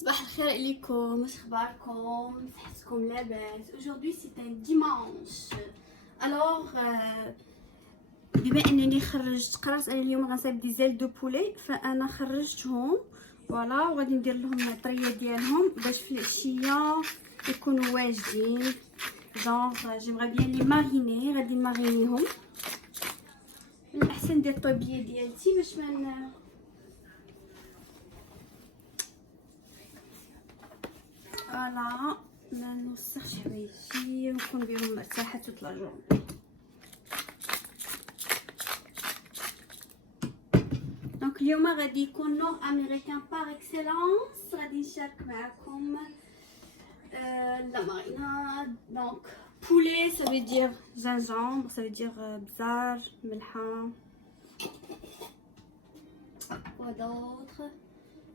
صباح الخير عليكم، واش اخباركم؟ صحتكم لاباس؟ aujourd'hui c'est un dimanche. alors بما انني قررت انا اليوم غنصايب دي زيل دو بولي، فانا خرجتهم فوالا وغادي ندير لهم الطريه ديالهم باش في العشيه يكونوا واجدين. دونك جيمغي بيان لي ماريني، غادي نمارينيهم. من الاحسن ندير الطوبيه ديالتي باش ما فوالا ما نوسخش حوايجي ونكون بهم مرتاحه توت لا جورني. دونك اليوم غادي يكون نوع امريكان بار اكسلونس، غادي نشارك معكم لا ماريناد. دونك بولي ça veut dire gingembre, ça veut dire بزار ملحه. quoi d'autre?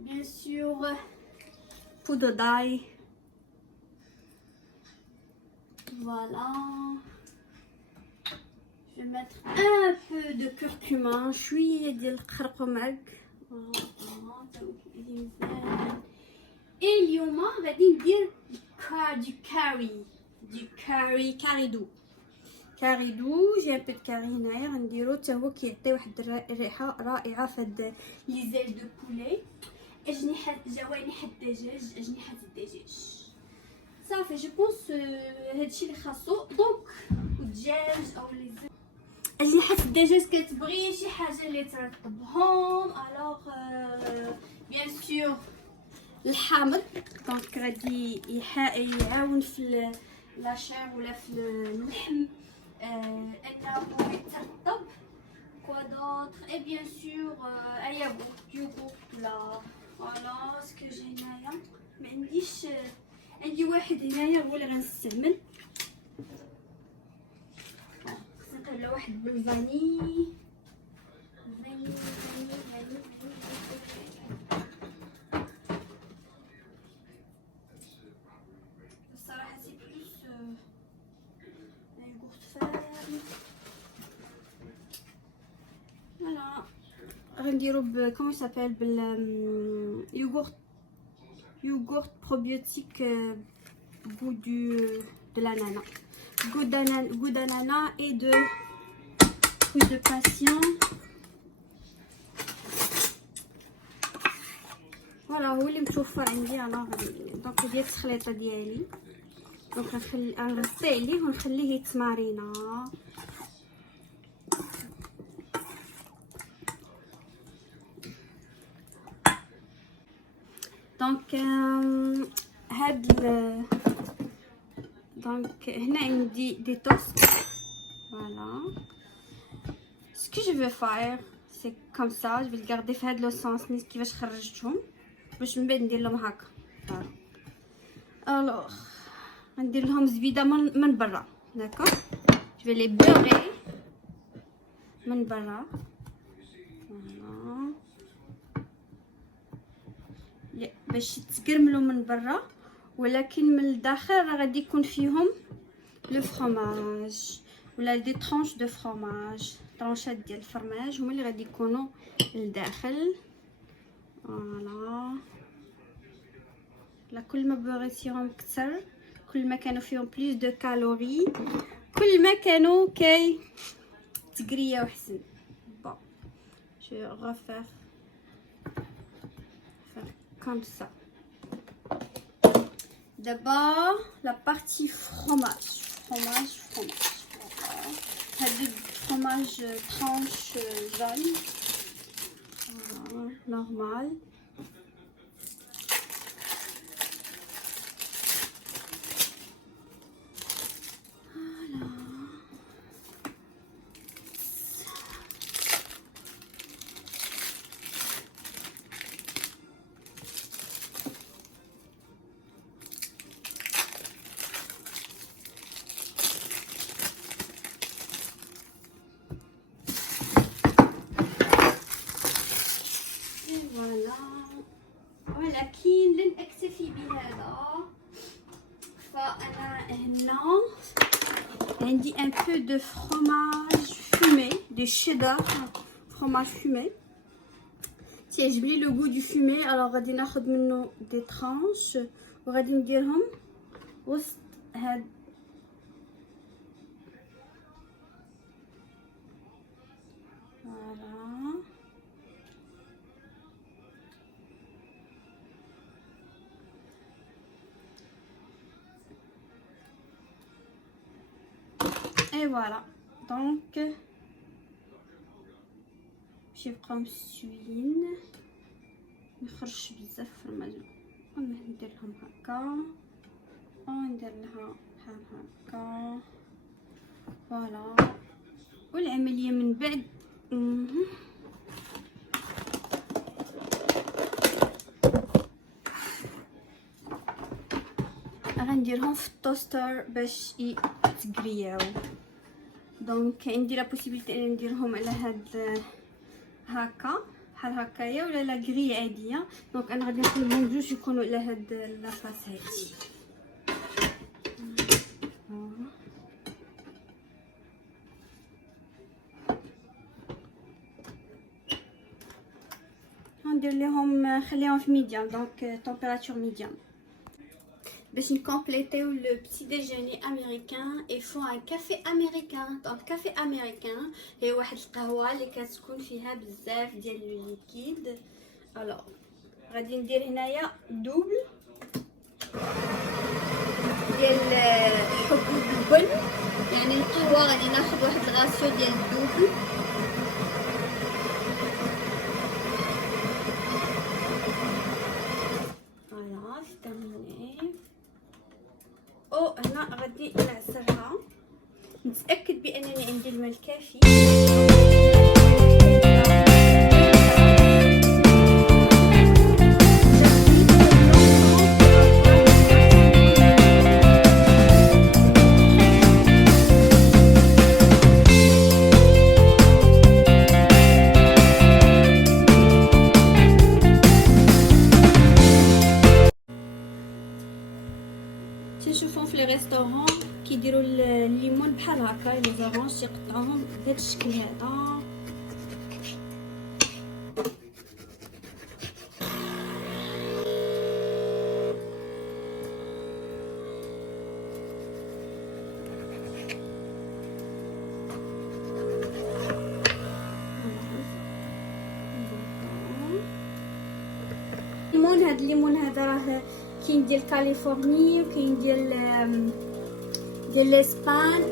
bien sûr poudre d'ail. Voilà, je vais mettre un peu de curcuma, شويه ديال القرقماق. et اليوم غادي ندير du كاري دو. جي ان بو كاري هنايا غنديرو حتى هو كيعطي واحد الريحه رائعه في هاد لي زيل دو بولي. جوانح الدجاج صافي. جو بونس هادشي اللي خاصو. دونك الدجاج او لي اجنحه الدجاج كتبغي شي حاجه اللي ترطبهم. الوغ بيان سور الحامض، دونك غادي يعاون في لاشير ولا في اللحم انه يترطب. كوا دوطخ اي بيان سور يوغورت لا فوالا. سكو جي هنايا ما عنديش، عندي واحد هنايا هو اللي غنستعمل. خصني ندير واحد بالفاني. الصراحه سي بلوس يوغورت فارم. فوالا غنديرو كومون سابيل بال يوغورت probiotique goût de l'ananas, goût d'ananas et de fruits de passion. فوالا هو اللي متوفر عندي انا. دونك ديال التخليطه ديالي، دونك غنغطي عليه ونخليه يتمارينا. دونك هاد دونك هنا عندي دي توست. فوالا سكو جو في فاير سي كوم سا. جو في غاردي في هاد لو سونس نيت كيفاش خرجتهم باش من بعد ندير لهم هكا. الوغ غندير لهم زبيده من برا. داكوغ جو في لي بوغي من برا. فوالا باش يتقرملوا من برا، ولكن من الداخل راه غادي يكون فيهم لو فرomage ولا دي طرونش دو فرomage، طرونشات ديال الفرماج هما اللي غادي يكونوا لداخل. فوالا لا كل ما بغيتيهم كتر كل ما كانوا فيهم بليس دو كالوري كل ما كانوا تقرياو احسن. بون جو غافير comme ça. D'abord la partie fromage. C'est du fromage tranche jaune, normal. ولكن لن اكتفي بهذا، فانا هنا عندي un peu de fromage fumé, de cheddar fromage fumé تيعجبني لو غو دو فومي. الوغ غادي ناخذ منه دي طرانش وغادي نديرهم وسط هاد فوالا. اي فوالا دونك باش يبقاو مستويين ميخرجش بزاف في الماء. ندير لهم هكا وندير لها بحال هكا فوالا. والعمليه من بعد غنديرهم في التوستر باش يتقرياو. دونك عندي لا بوسيبيليتي ان نديرهم على هاد هكا بحال هكايا ولا لا غري عاديه. دونك انا غادي نخليهم بجوج يكونوا على هاد لاصاص هادي. غندير لهم خليهم في ميديوم دونك تمبيراتور ميديوم. باش نكومبليتيو لو بتي ديجوني امريكان يفو ان كافي امريكان. دونك كافي امريكان هي واحد القهوه اللي كتكون فيها بزاف ديال لو ليكيد. الوغ غادي ندير هنايا دوبل ديال حبوب البن، يعني القهوه غادي ناخذ واحد الغاسيو ديال الدوبل. فوالا ترميني. هنا غادي نعصرها نتاكد بانني عندي الماء الكافي. تنشوفهم في لي ريستورون كيديروا الليمون بحال هكا لي زورانج يقطعوهم بهذا الشكل هذا. الليمون هذا الليمون هذا راه كاين ديال كاليفورني وكاين ديال اسبان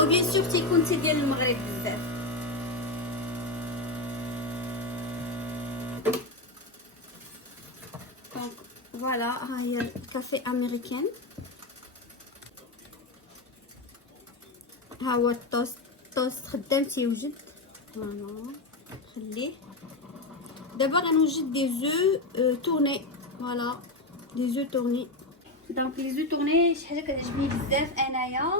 و بيان سور تيكون حتى ديال المغرب بزاف. دونك فوالا ها هي الكافي امريكان. ها هو التوست خدام تيوجد. فوالا خليه. دابا غنوجد دي زو تورني. فوالا دي زو تورني. دونك لي زو تورني شي حاجه كتعجبني بزاف انايا.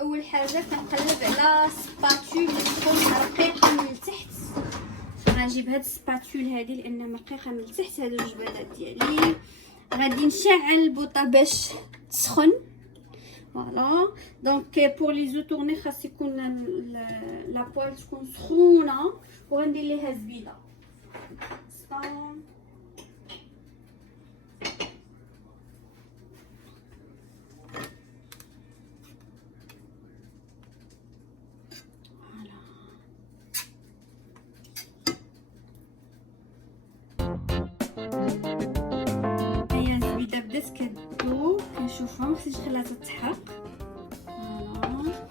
اول حاجه كنقلب على سباتول اللي تكون رقيقه من التحت. غنجيب هاد السباتول هادي لان رقيقه من التحت. هادو الجبالات ديالي غادي نشعل البوطه باش تسخن. فوالا دونك بور لي زو تورني خاص يكون لا بوال تكون سخونه وغندير ليها زبيده. بدات كتذوب كنشوفها مخصنيش نخليها تتحرق. فوالا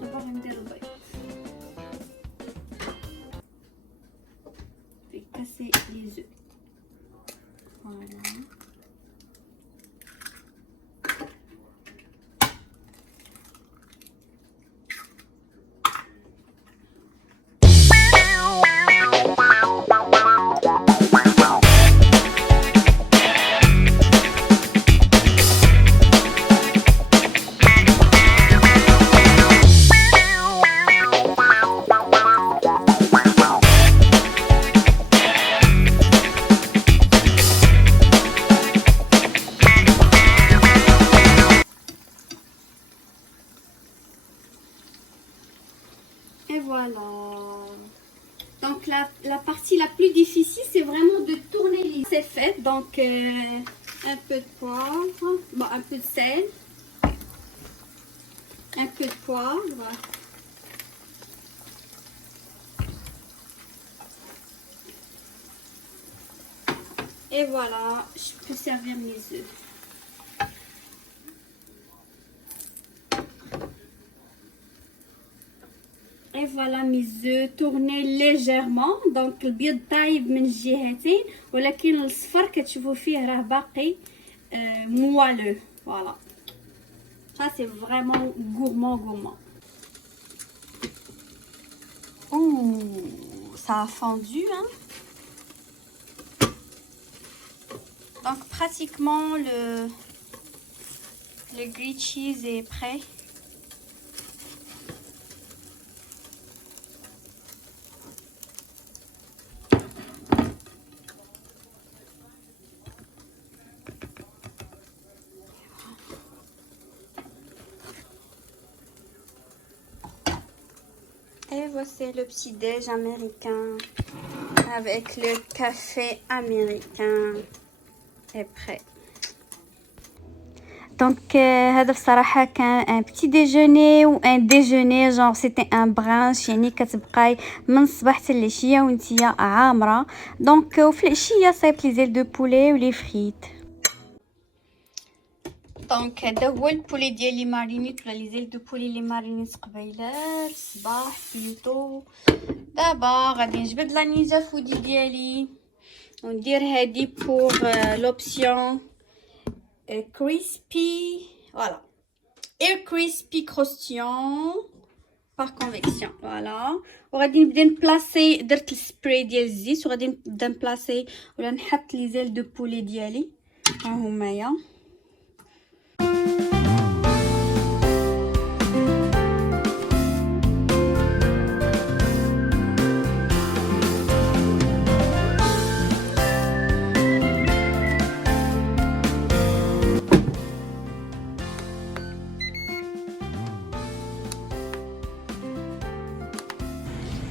دابا غندير البيض في كاسي لي زو. فوالا et voilà. Donc la partie la plus difficile, c'est vraiment de tourner les... C'est fait, donc un peu de poivre, bon, un peu de sel, un peu de poivre. Et voilà, je peux servir mes œufs. Et voilà mes œufs tournés légèrement. Donc البيض طايب من الجهتين ولكن الصفر كتشوفوا فيه راه باقي موالو. Voilà. Ça c'est vraiment gourmand. Ouh, ça a fondu hein. Donc pratiquement le grilled cheese est prêt. Et voici le petit déj américain avec le café américain est prêt. Donc هذا بصراحة كان un petit déjeuner ou un déjeuner genre c'était un brunch يعني كتبقاي من الصباح حتى العشية وانتيا عامرة. دونك وفي العشية صايبت لي زيل دو بولي ولي فريت. دونك هذا هو البولي ديالي مارينيت ولا لي زيل دو بولي لي مارينيت قبيله الصباح بلوتو. دابا غادي نجبد لا نينجا فودي ديالي وندير هادي بور لوبسيون crispy, voilà, air crispy croustillant par convection, voilà. وغادي نبدا نبلاصي درت السبراي ديال الزيت وغادي نبدا نبلاصي ولا نحط لي زيل دو بولي ديالي ها همايا.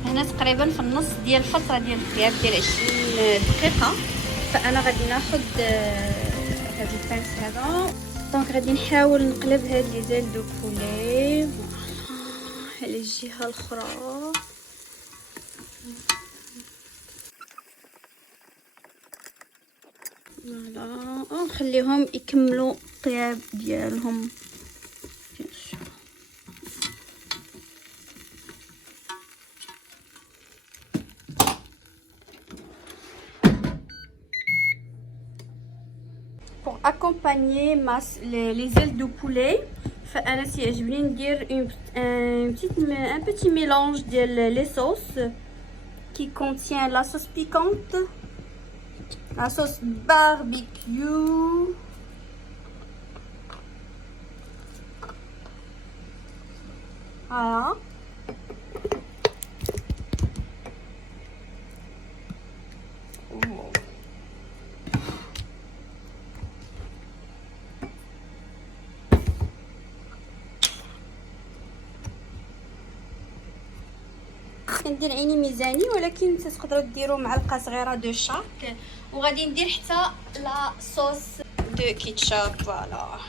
هنا تقريبا في النص ديال الفتره ديال الطياب ديال 20 دقيقه. فانا غادي ناخذ هاد البانس هذا. دونك غادي نحاول نقلب هاد لي زيل دو بولي على الجهه الاخرى. فوالا ونخليهم يكملوا الطياب ديالهم. Pour accompagner les ailes de poulet, فأنا تيعجبني ندير un petit mélange de les sauces qui contient la sauce piquante, la sauce barbecue, voilà. كندير عيني ميزاني ولكن تقدروا ديروا معلقه صغيره دو شاك. وغادي ندير حتى لا صوص دو كيتشاب. فوالا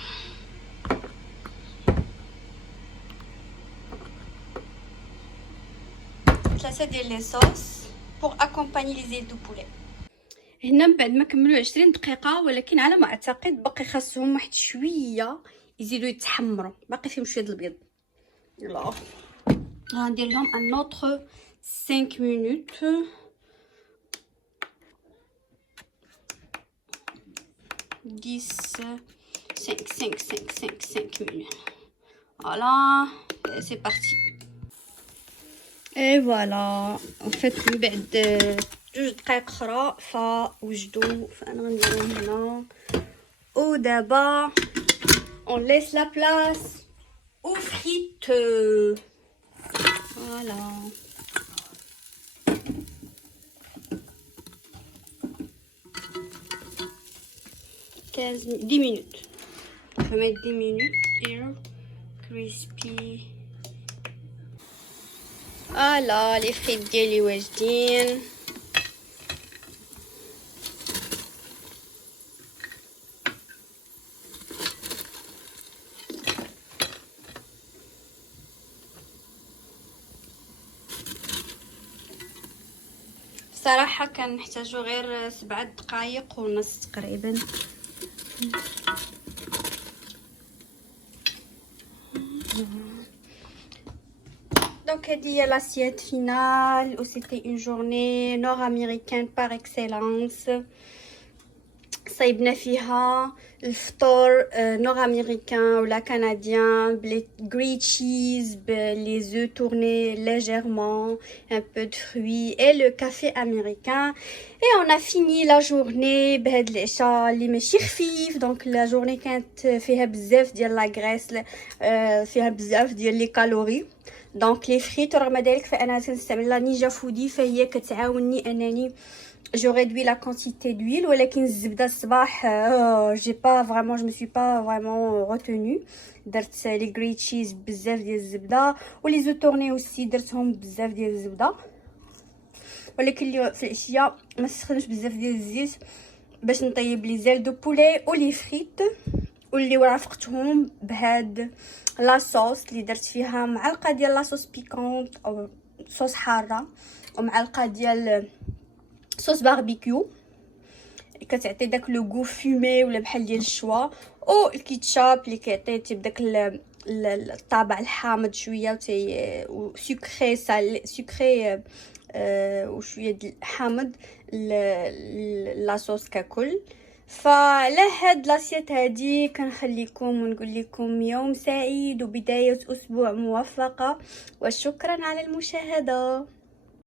ثلاثه ديال لي صوص بور اكومباني لي زيل دو بولي. هنا من بعد ما كملوا 20 دقيقه ولكن على ما اعتقد باقي خاصهم واحد شويه يزيدوا يتحمروا، باقي فيهم شويه البيض. يلا غندير لهم ان اوتر 5 minutes. 5 minutes. Voilà, c'est parti. Et voilà, en fait من بعد 2 دقائق اخرى فوجدوا. فانا غنديرهم هنا ودابا on laisse la place aux frites. Voilà. Dix minutes. Je vais mettre 10 minutes. Here. Crispy. فوالا لي فريت ديالي واجدين. صراحة كنحتاجو غير 7 دقائق ونص تقريبا. Donc هذه هي l'assiette finale و c'était une journée nord-américaine par excellence. صايبنا فيها الفطور نور امريكان ولا كنديان بلي غري تشيز بلي زو تورني لégèrement un peu de fruits et le café américain et on a fini la journée بهاد العشاء اللي ماشي خفيف. دونك لا جورني كانت فيها بزاف ديال لا غريس فيها بزاف ديال لي كالوري. دونك لي فريت رغم ذلك فانا كنستعمل لا نينجا فودي فهي كتعاوني انني je réduis la quantité d'huile. ولكن الزبده الصباح j'ai pas vraiment je me suis pas vraiment retenue. درت لي غري تشيز بزاف ديال الزبده ولي زو تورني اوسي درتهم بزاف ديال الزبده. ولكن اللي في العشيه ما نستخدمش بزاف ديال الزيت باش نطيب لي زيل دو بولي ولي فريت واللي ورافقتهم بهاد لا صوص اللي درت فيها معلقه ديال لاصوص بيكونط او صوص حاره ومعلقه ديال صوص باربيكيو كتعطي داك لو غو فومي ولا بحال ديال الشوا او الكيتشاب اللي كيعطي بداك الطابع الحامض شويه و سكري سكري وشويه ديال الحامض لاصوص ككل. فعلى هاد لاسيت هادي كنخليكم ونقول لكم يوم سعيد وبدايه اسبوع موفقه وشكرا على المشاهده.